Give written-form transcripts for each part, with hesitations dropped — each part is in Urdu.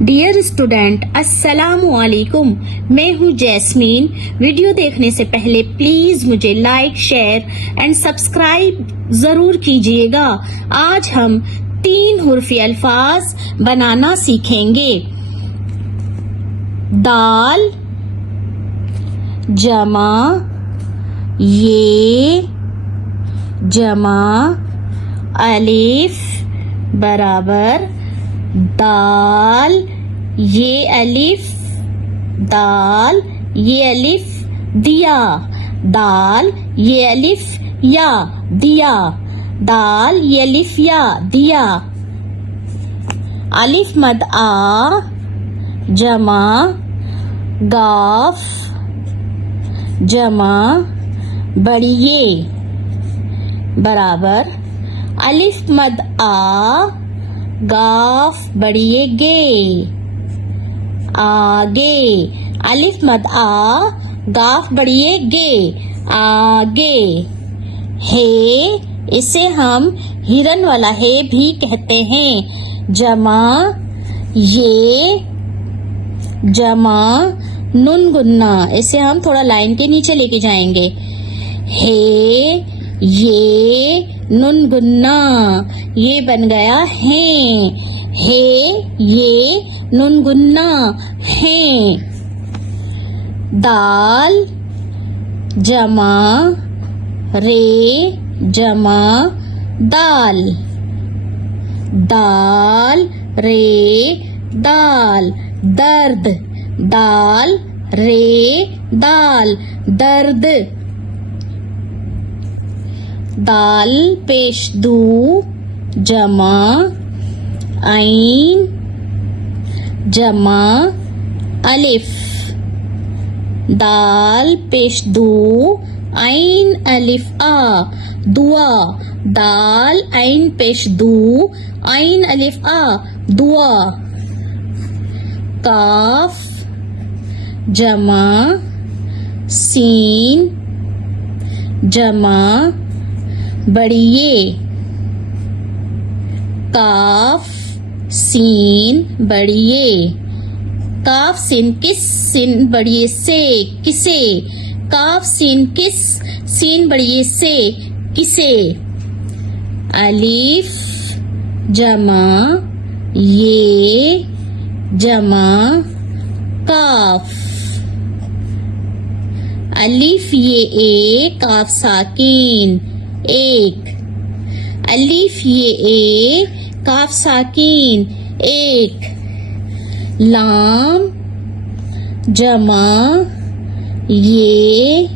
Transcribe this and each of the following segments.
ڈیئر اسٹوڈینٹ السلام علیکم، میں ہوں جیسمین۔ ویڈیو دیکھنے سے پہلے پلیز مجھے لائک، شیئر اینڈ سبسکرائب ضرور کیجیے گا۔ آج ہم 3 حرفی الفاظ بنانا سیکھیں گے۔ دال جمع یہ جمع الف برابر دال یہ الف دال یہ الف دیا دال یہ الف یا دیا دال یہ الف یا دیا۔ الف مد آ جمع گاف جمع بڑیے برابر الف مد آ گاف بڑیے گے آگے الف مد آ گاف بڑیے گے آگے۔ ہے اسے ہم ہرن والا ہے بھی کہتے ہیں۔ جمع یہ جمع نون گنا، اسے ہم تھوڑا لائن کے نیچے لے کے جائیں گے۔ ہے یہ نون گنا، یہ بن گیا ہیں۔ ہے یہ نون گنا ہیں۔ دال جمع رے جمع دال دال رے دال درد دال رے دال درد۔ دال پیش دو جمع عین جمع الف دال پیش دو عین الف آ دعا دال عین پیش دو عین الف آ دعا۔ کاف جمع سین جمع بڑیے کاف سین بڑیے کاف سین کس سین بڑیے سے کسے کاف سین کس سین بڑیے سے کسے۔ الف جمع یہ جمع کاف الف یہ ایک کاف ساکین ایک الف یہ ایک کاف ساکین ایک۔ لام جمع یہ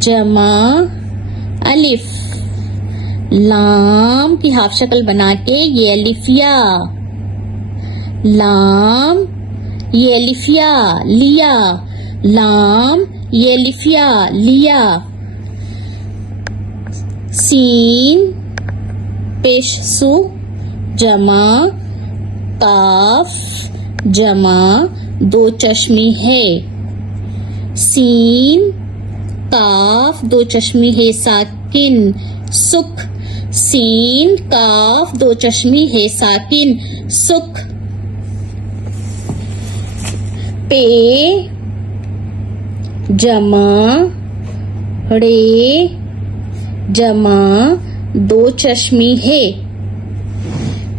جمع الف لام کی ہاف شکل بنا کے یہ الف یا لام یہ الف یا لیا لام یہ الف یا لیا۔ سین پیش سو جمع کاف جمع دو چشمی ہے سین کاف دو چشمی ہے ساکن سکھ سین کاف دو چشمی ہے ساکن سکھ۔ پے جمع رے جمع دو چشمی ہے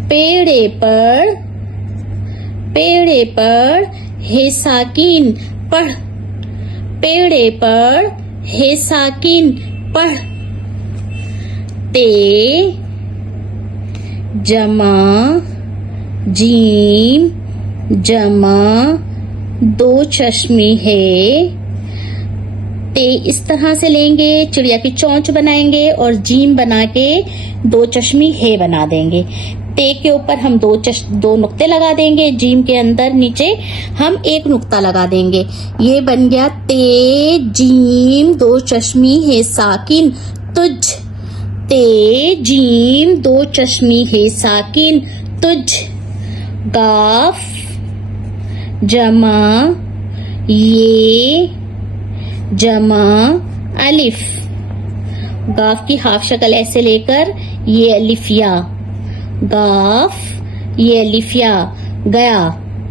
پیڑے پر ہے ساکین پڑھ پیڑے پر ہے ساکین پڑھ۔ تے جمع جیم جمع دو چشمی ہے تے اس طرح سے لیں گے چڑیا کی چونچ بنائیں گے اور جیم بنا کے دو چشمی ہے بنا دیں گے۔ تے کے اوپر ہم دو نقطے لگا دیں گے، جیم کے اندر نیچے ہم ایک نقطہ لگا دیں گے۔ یہ بن گیا تے جیم دو چشمی ہے ساکن تجھ تے جیم دو چشمی ہے ساکن تجھ۔ گاف جمع یہ جمع الف گاف کی ہاف شکل ایسے لے کر یہ الف یا گاف یہ الف یا گیا